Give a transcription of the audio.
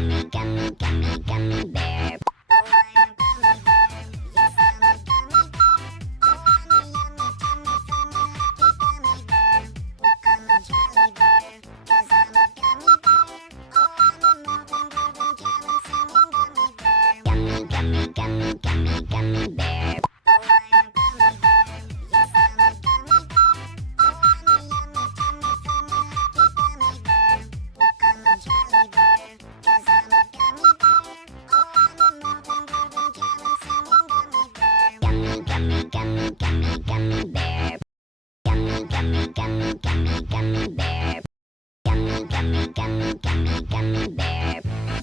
gummy, gummy, gummy, gummy bear. Oh, I'm a gummy bear. Yes, I'm a gummy bear. Oh, I'm a yummy, tummy, tummy, lucky gummy bear. I'm a jolly bear, 'cause I'm a gummy bear. Oh, I'm a moving, grooving, carolling, singing gummy bear. Gummy, gummy, gummy, gummy, gummy bear.